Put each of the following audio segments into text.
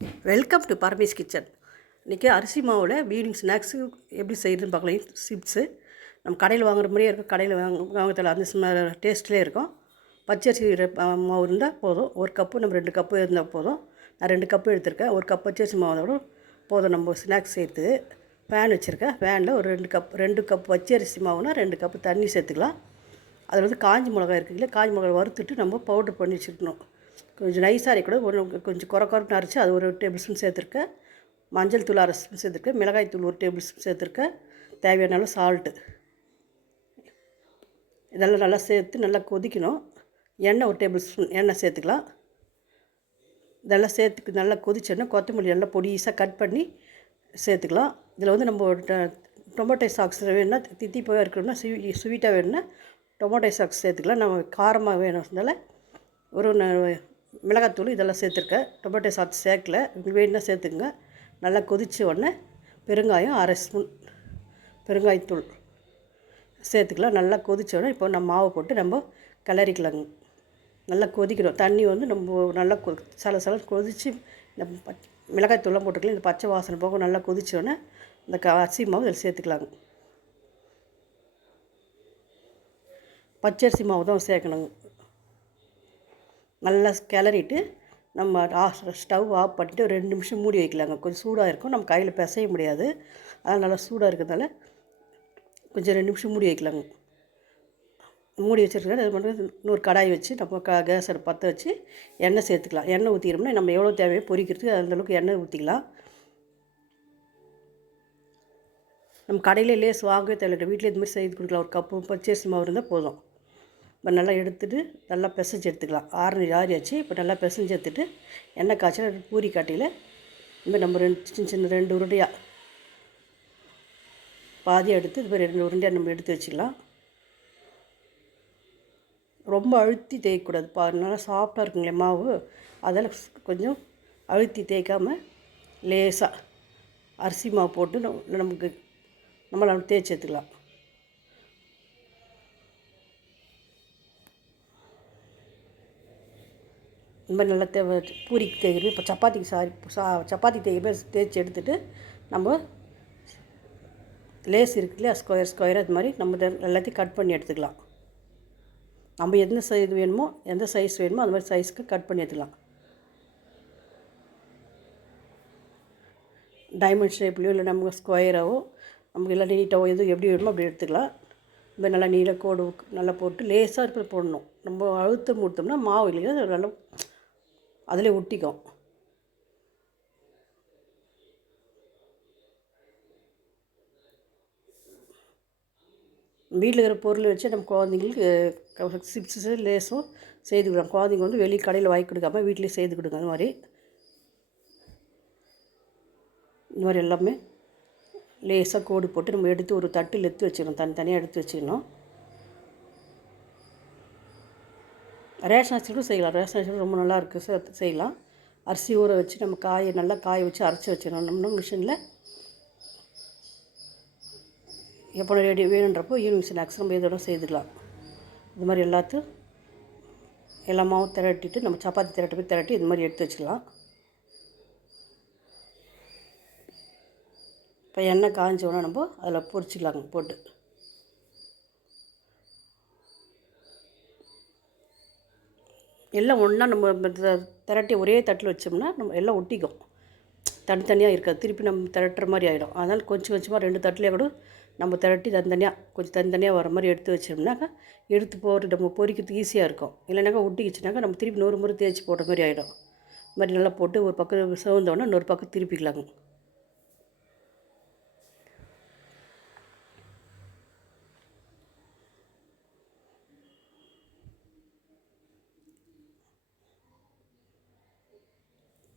Welcome to Paramesh kitchen இன்றைக்கி அரிசி மாவில் ஈவினிங் ஸ்நாக்ஸு எப்படி செய்யுதுன்னு பார்க்கலாம். சிப்ஸு நம்ம கடையில் வாங்குற மாதிரியே இருக்கும். கடையில் வாங்க வாங்கத்தில் அந்த டேஸ்ட்லேயே இருக்கும். பச்சரிசி மாவு இருந்தால் போதும். ஒரு கப்பு நம்ம ரெண்டு கப்பு இருந்தால் போதும். நான் ரெண்டு கப்பு எடுத்திருக்கேன். ஒரு கப் பச்சரிசி மாவோட போதும். நம்ம ஸ்நாக்ஸ் சேர்த்து ஃபேன் வச்சுருக்கேன். ஃபேனில் ஒரு ரெண்டு கப் ரெண்டு கப் பச்சரிசி மாவுனா ரெண்டு கப்பு தண்ணி சேர்த்துக்கலாம். அதில் வந்து காஞ்சி மிளகாய் இருக்குங்களே காஞ்சி மிளகாய் வறுத்துட்டு நம்ம பவுட்ரு பண்ணி வச்சுக்கணும் கொஞ்சம் நைஸாக அரைக்கூட ஒரு கொஞ்சம் குறை குறைன்னு அரைச்சி அது ஒரு டேபிள் ஸ்பூன் சேர்த்துருக்கேன். மஞ்சள் தூள் அரை ஸ்பூன் சேர்த்துருக்கேன். மிளகாய் தூள் ஒரு டேபிள் ஸ்பூன் சேர்த்துருக்கேன். தேவையான அளவு சால்ட்டு இதெல்லாம் நல்லா சேர்த்து நல்லா கொதிக்கணும். எண்ணெய் ஒரு டேபிள் ஸ்பூன் எண்ணெய் சேர்த்துக்கலாம். இதெல்லாம் சேர்த்துக்கு நல்லா கொதிச்சோன்னா கொத்தமல்லி நல்லா பொடிசாக கட் பண்ணி சேர்த்துக்கலாம். இதில் வந்து நம்ம ட- டொமேட்டோ சாக்ஸ் வேணும்னா தித்திப்பாக இருக்கணும்னா ஸ்வீ ஸ்வீட்டாக வேணும்னா டொமேட்டோ சாக்ஸ் சேர்த்துக்கலாம். நம்ம காரமாக வேணும்னால ஒரு ந- மிளகாத்தூள் இதெல்லாம் சேர்த்துருக்கேன். டொமேட்டோ சாக்ஸ் சேர்க்கல. உங்களுக்கு வேணும்னா சேர்த்துக்குங்க. நல்லா கொதித்த உடனே பெருங்காயம் அரை ஸ்பூன் பெருங்காயத்தூள் சேர்த்துக்கலாம். நல்லா கொதிச்ச உடனே இப்போ நம்ம மாவை போட்டு நம்ம கிளறிக்கலாங்க. நல்லா கொதிக்கணும். தண்ணி வந்து நம்ம நல்லா கொ சல சல கொதித்து இந்த மிளகாய் தூளம் போட்டுக்கலாம். இந்த பச்சை வாசனை போக நல்லா கொதிச்சோடனே இந்த க அரிசி மாவு இதில் சேர்த்துக்கலாங்க. பச்சரிசி மாவு தான் சேர்க்கணுங்க. நல்லா கிளறிட்டு நம்ம ஆஃப் ஸ்டவ் ஆஃப் பண்ணிட்டு ஒரு ரெண்டு நிமிஷம் மூடி வைக்கலாங்க. கொஞ்சம் சூடாக இருக்கும். நம்ம கையில் பிசைய முடியாது. அதனால் நல்லா சூடாக இருக்கிறதால கொஞ்சம் ரெண்டு நிமிஷம் மூடி வைக்கலாங்க. மூடி வச்சுருக்கேன் அது மட்டும் இன்னொரு கடாய் வச்சு நம்ம க கேஸ் அடுப்பு பற்ற வச்சு எண்ணெய் சேர்த்துக்கலாம். எண்ணெய் ஊற்றிக்கிறோம்னா நம்ம எவ்வளோ தேவையோ பொரிக்கிறதுக்கு அந்தளவுக்கு எண்ணெய் ஊற்றிக்கலாம் நம்ம கடையிலே லேஸ் வாங்கவே தேவையில்லை. வீட்டிலே இது மாதிரி செய்து கொடுக்கலாம். ஒரு கப்பு பச்சரிசி மாவு இருந்தால் போதும். இப்போ நல்லா எடுத்துட்டு நல்லா பிசைஞ்சு எடுத்துக்கலாம். ஆறு ஆறியாச்சு இப்போ நல்லா பிசைஞ்சு எடுத்துகிட்டு எண்ணெய் காய்ச்சல பூரி காட்டியில் இப்போ நம்ம ரெண்டு சின்ன சின்ன ரெண்டு உருண்டையாக பாதியாக எடுத்து இது மாதிரி ரெண்டு உருண்டையாக நம்ம எடுத்து வச்சுக்கலாம். ரொம்ப அழுத்தி தேய்க்கக்கூடாது. பா நல்லா சாஃப்டாக இருக்குங்களே மாவு. அதில் கொஞ்சம் அழுத்தி தேய்க்காமல் லேசாக அரிசி மாவு போட்டு நம்ம- நமக்கு நம்மளை தேய்ச்சி எடுத்துக்கலாம். இந்த மாதிரி நல்லா தே பூரிக்கு தேய்க்கிறது இப்போ சப்பாத்திக்கு சாரி சா சப்பாத்தி தேய்க்கிற தேய்ச்சி எடுத்துட்டு நம்ம லேஸ் இருக்கு இல்லையா ஸ்கொயர் ஸ்கொயர் அது மாதிரி நம்ம எல்லாத்தையும் கட் பண்ணி எடுத்துக்கலாம். நம்ம எந்த சைஸ் வேணுமோ எந்த சைஸ் வேணுமோ அது மாதிரி சைஸ்க்கு கட் பண்ணி எடுத்துக்கலாம். டைமண்ட் ஷேப்லேயோ இல்லை நம்ம ஸ்கொயராகவோ நமக்கு எல்லாம் நீட்டாகவோ எதுவும் எப்படி வேணுமோ அப்படி எடுத்துக்கலாம். இந்த நல்லா நீல கோடு நல்லா போட்டு லேசாக இருக்கிற போடணும். நம்ம அழுத்த கொடுத்தோம்னா மாவு இல்லையா நல்லா அதில் ஒட்டிக்கும். வீட்டில் இருக்கிற பொருளை வச்சு நம்ம குழந்தைங்களுக்கு சிப்ஸு லேஸும் செய்து கொடுக்கலாம். குழந்தைங்க வந்து வெளியே கடையில் வாங்கி கொடுக்காம வீட்டிலே செய்து கொடுங்க. அந்த மாதிரி. இந்த மாதிரி எல்லாமே லேசாக கோடு போட்டு நம்ம எடுத்து ஒரு தட்டில் எடுத்து வச்சுக்கணும் தனித்தனியாக எடுத்து வச்சுக்கணும் ரேஷன் அரிசி கூட செய்யலாம். ரேஷன் அரிசி ரொம்ப நல்லா இருக்குது சே- செய்யலாம். அரிசி ஊற வச்சு நம்ம காயை நல்லா காய வச்சு அரைச்சி வச்சிடணும் நம்ம மிஷினில்? எப்போ ரெடி வேணுன்றப்போ ஈவினிங் ஸ்நாக்ஸ் நம்ம இதோட செய்துக்கலாம் இது மாதிரி எல்லாத்தையும் எல்லா மாவும் திரட்டிட்டு நம்ம சப்பாத்தி திரட்டி போய் திரட்டி இது மாதிரி எடுத்து வச்சுக்கலாம் இப்போ எண்ணெய் காஞ்ச உடனே நம்ம அதில் பொரிச்சிக்கலாங்க போட்டு. எல்லாம் ஒன்றா நம்ம த- திரட்டி ஒரே தட்டில் வச்சோம்னா நம்ம எல்லாம் ஒட்டிக்கும். தனித்தனியாக இருக்காது. திருப்பி நம்ம திரட்டுற மாதிரி ஆகிடும் அதனால் கொஞ்சம் கொஞ்சமாக ரெண்டு தட்டிலே கூட நம்ம திரட்டி தனித்தனியாக கொஞ்சம் தனித்தனியாக வர மாதிரி எடுத்து வச்சோம்னாக்கா எடுத்து போகிற நம்ம பொறிக்கிறதுக்கு ஈஸியாக இருக்கும். இல்லைனாக்கா ஒட்டிக்கிச்சுனாக்கா நம்ம திருப்பி நூறு முறை தேய்ச்சி போடுற மாதிரி ஆகிடும் இது மாதிரி நல்லா போட்டு ஒரு பக்கம் சிவந்தோடனே இன்னொரு பக்கம் திருப்பிக்கலாங்க.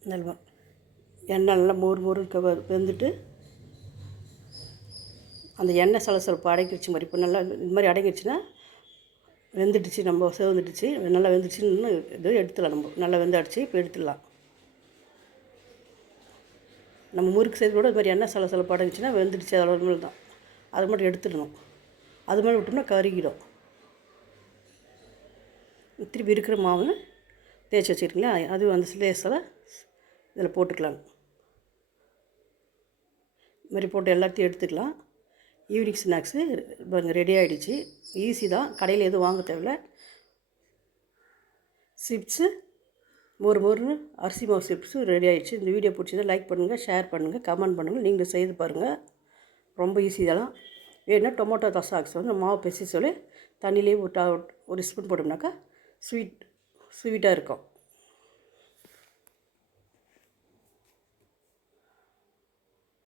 நல்லா எண்ணெய் நல்லா மொறு மொறுக்க வெந்துட்டு அந்த எண்ணெய் சலசலப்பு அடங்கிடுச்சு மாதிரி. இப்போ நல்லா இது மாதிரி அடங்கிடுச்சுன்னா வெந்துடுச்சு நம்ம சேர்ந்துடுச்சு நல்லா வெந்துடுச்சுன்னு இது எடுத்துடலாம் நம்ம. நல்லா வெந்தாடுச்சு இப்போ எடுத்துடலாம். நம்ம முறுக்கு செய்து கூட இது மாதிரி எண்ணெய் சலசலப்பு அடங்கிச்சுன்னா வெந்துடுச்சு அதோட மேலே தான். அது மட்டும் எடுத்துடணும். அது மாதிரி விட்டோம்னா கருகிடும். திருப்பி இருக்கிற மாவு தேய்ச்சி வச்சுருக்கீங்களா அது அந்த லேஸில் இதில் போட்டுக்கலாம். இது மாதிரி போட்டு எல்லாத்தையும் எடுத்துக்கலாம். ஈவினிங் ஸ்நாக்ஸு பாருங்கள் ரெடி ஆகிடுச்சு ஈஸி தான். கடையில் எதுவும் வாங்க தேவையில்ல. சிப்ஸு மொறு மொறு அரிசி மாவு சிப்ஸு ரெடி ஆகிடுச்சு இந்த வீடியோ பிடிச்சதை லைக் பண்ணுங்கள் ஷேர் பண்ணுங்கள் கமெண்ட் பண்ணுங்கள் நீங்களும் செய்து பாருங்கள் ரொம்ப ஈஸி இதெல்லாம் வேணும்னா டொமேட்டோ தசாக்ஸ் வந்து மாவு பெசி சொல்லி தண்ணியிலேயே ஒரு ஒரு ஸ்பூன் போட்டோம்னாக்கா ஸ்வீட் ஸ்வீட்டாக இருக்கும்.